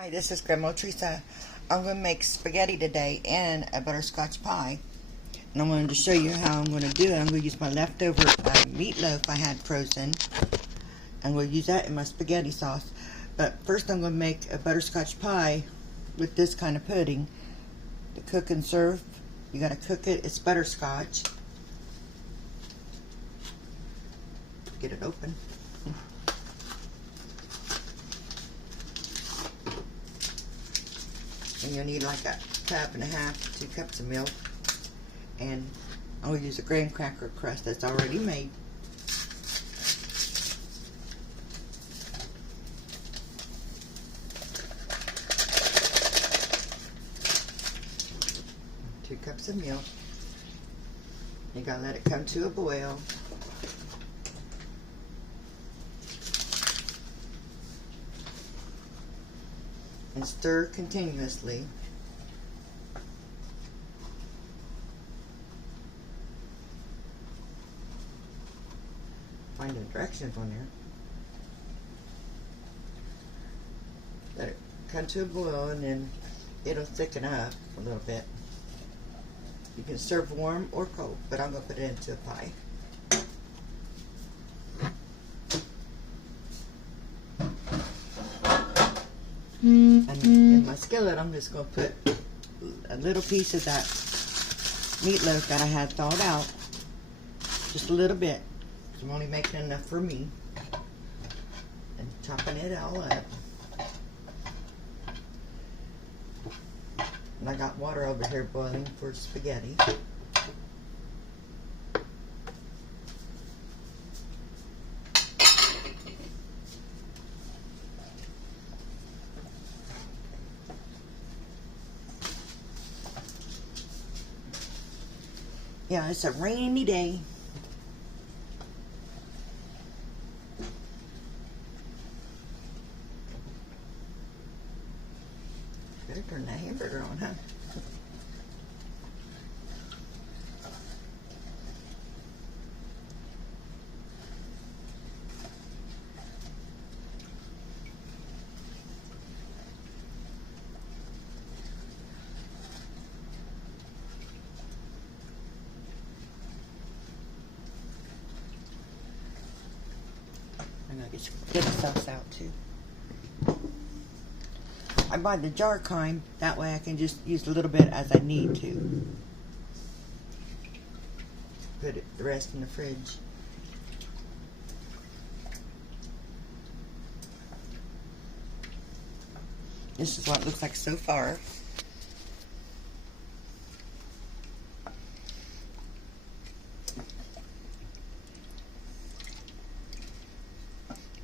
Hi, this is Grandma Teresa. I'm going to make spaghetti today and a butterscotch pie. And I'm going to show you how I'm going to do it. I'm going to use my leftover meatloaf I had frozen. I'm going to use that in my spaghetti sauce. But first I'm going to make a butterscotch pie with this kind of pudding. To cook and serve, you got to cook it. It's butterscotch. Get it open. And you'll need like a cup and a half, 2 cups of milk. And I'll use a graham cracker crust that's already made. Two cups of milk. You gotta let it come to a boil. And stir continuously. Find the directions on there. Let it come to a boil and then it'll thicken up a little bit. You can serve warm or cold, but I'm going to put it into a pie. And in my skillet, I'm just going to put a little piece of that meatloaf that I had thawed out. Just a little bit. I'm only making enough for me. And chopping it all up. And I got water over here boiling for spaghetti. Yeah, it's a rainy day. Better turn that hamburger on, huh? I'm gonna get the sauce out too. I buy the jar kind, that way I can just use a little bit as I need to. Put the rest in the fridge. This is what it looks like so far.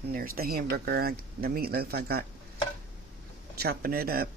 And there's the hamburger, the meatloaf I got chopping it up.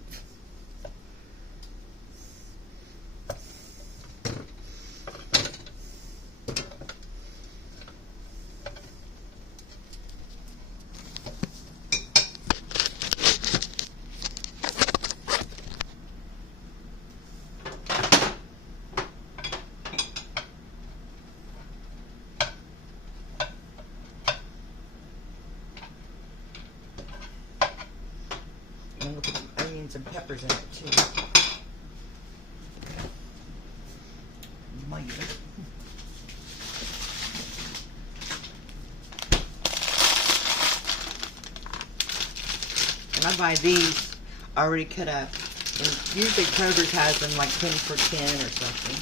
I'm going to put onions and peppers in it too. And I buy these already cut up. And usually Kroger's has them like 10 for 10 or something.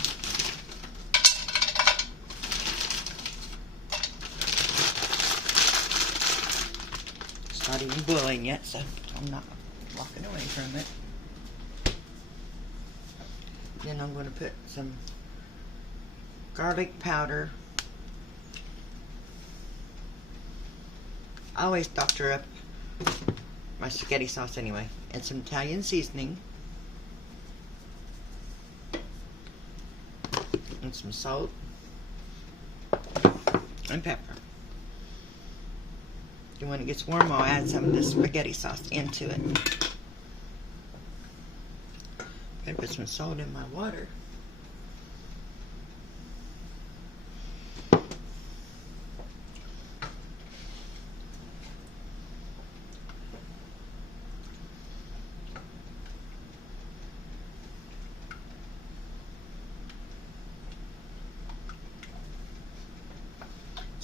It's not even boiling yet, so I'm not walking away from it. Then I'm going to put some garlic powder. I always doctor up my spaghetti sauce anyway. And some Italian seasoning. And some salt. And pepper. And when it gets warm, I'll add some of this spaghetti sauce into it. I put some salt in my water.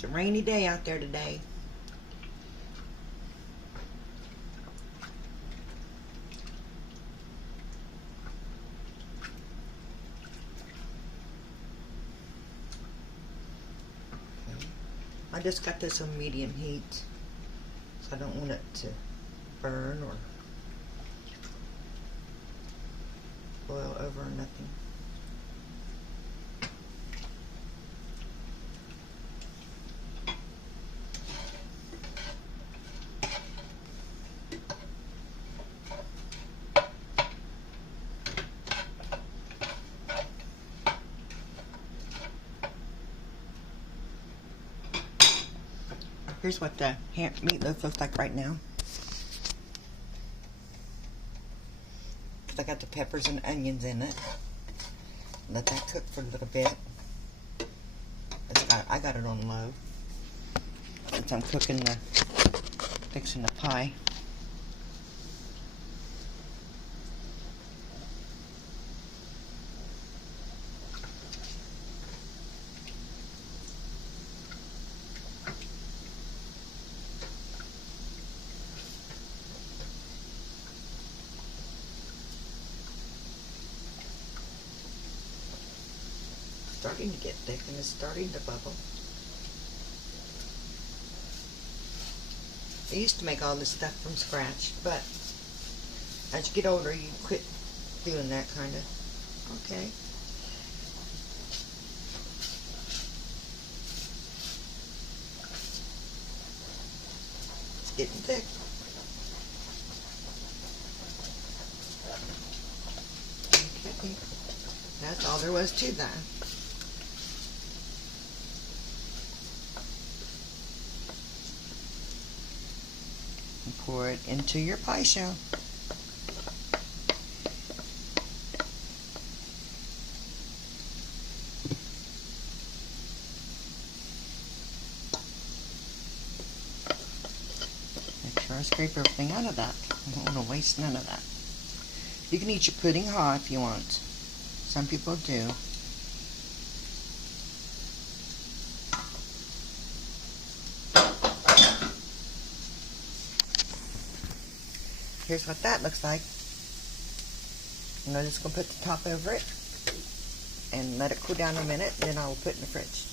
It's a rainy day out there today. I just got this on medium heat, so I don't want it to burn or boil over or nothing. Here's what the meatloaf looks like right now. Because I got the peppers and onions in it. Let that cook for a little bit. I got it on low. Since I'm fixing the pie. Starting to get thick and it's starting to bubble. I used to make all this stuff from scratch, but as you get older, you quit doing that kind of. Okay. It's getting thick. Okay. That's all there was to that. And pour it into your pie shell. Make sure I scrape everything out of that. I don't want to waste none of that. You can eat your pudding hot if you want. Some people do. Here's what that looks like. And I'm just going to put the top over it and let it cool down a minute, then I will put it in the fridge.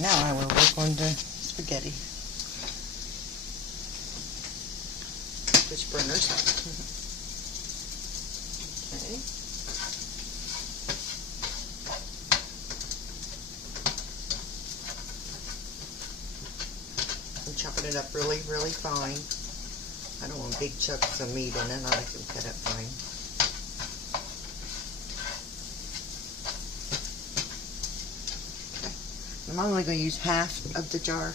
Now I will work on the spaghetti. Switch burners. Okay. I'm chopping it up really, really fine. I don't want big chunks of meat in it. I like them cut up fine. Okay. I'm only going to use half of the jar.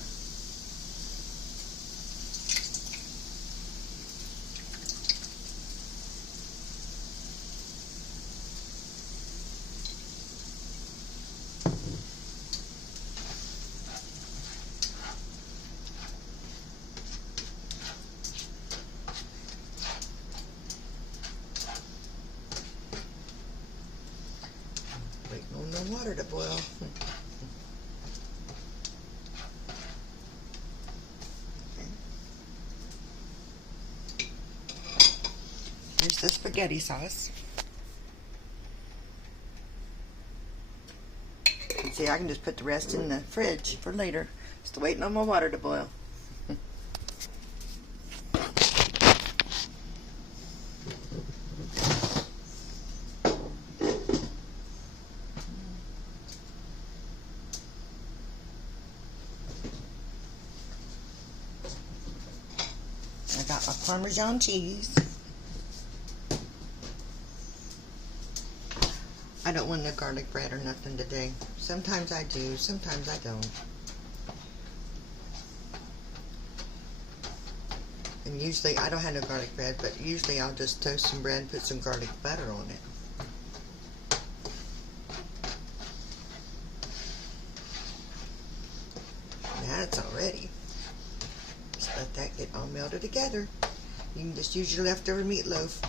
Waiting on the water to boil. Here's the spaghetti sauce. And see, I can just put the rest in the fridge for later. Still waiting on my water to boil. I got my Parmesan cheese. I don't want no garlic bread or nothing today. Sometimes I do, sometimes I don't. And usually, I don't have no garlic bread, but usually I'll just toast some bread and put some garlic butter on it. Now it's all ready. Just let that get all melted together. You can just use your leftover meatloaf.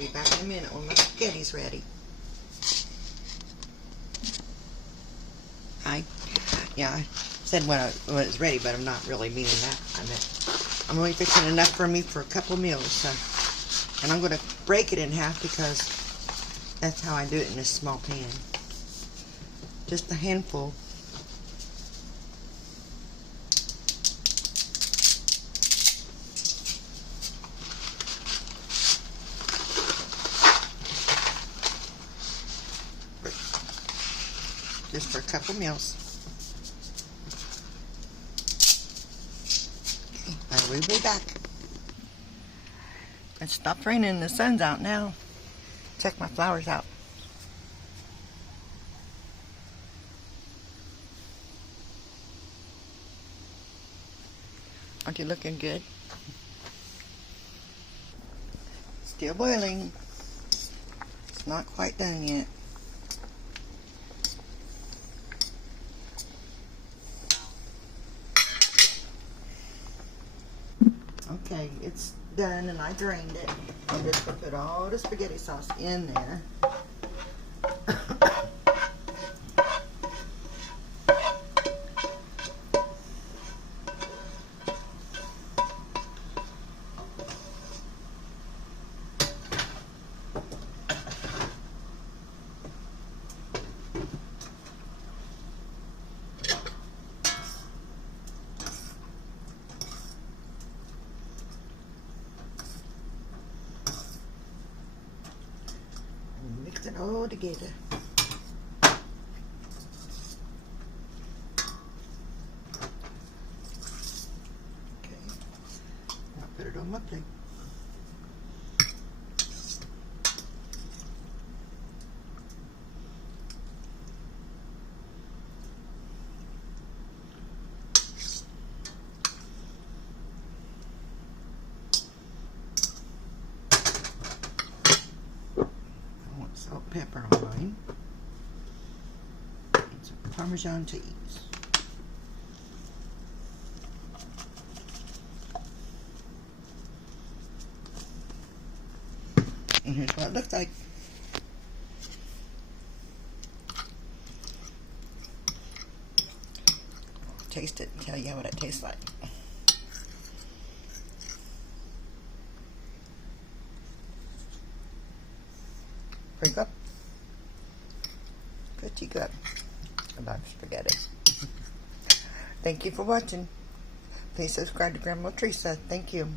be back in a minute when my spaghetti's ready. Yeah, I said when it's ready, but I'm not really meaning that. I meant I'm only fixing enough for me for a couple meals. So, and I'm going to break it in half because that's how I do it in this small pan. Just a handful. Just for a couple meals. Okay, I will be back. It stopped raining. The sun's out now. Check my flowers out. Aren't you looking good? Still boiling. It's not quite done yet. Okay, it's done and I drained it. I'm just going to put all the spaghetti sauce in there. Mix it all together. Okay, now put it on my plate. Salt, pepper on mine, and some Parmesan cheese. And here's what it looks like. I'll taste it and tell you what it tastes like. Pretty good. Pretty good about spaghetti. Thank you for watching. Please subscribe to Grandma Teresa. Thank you.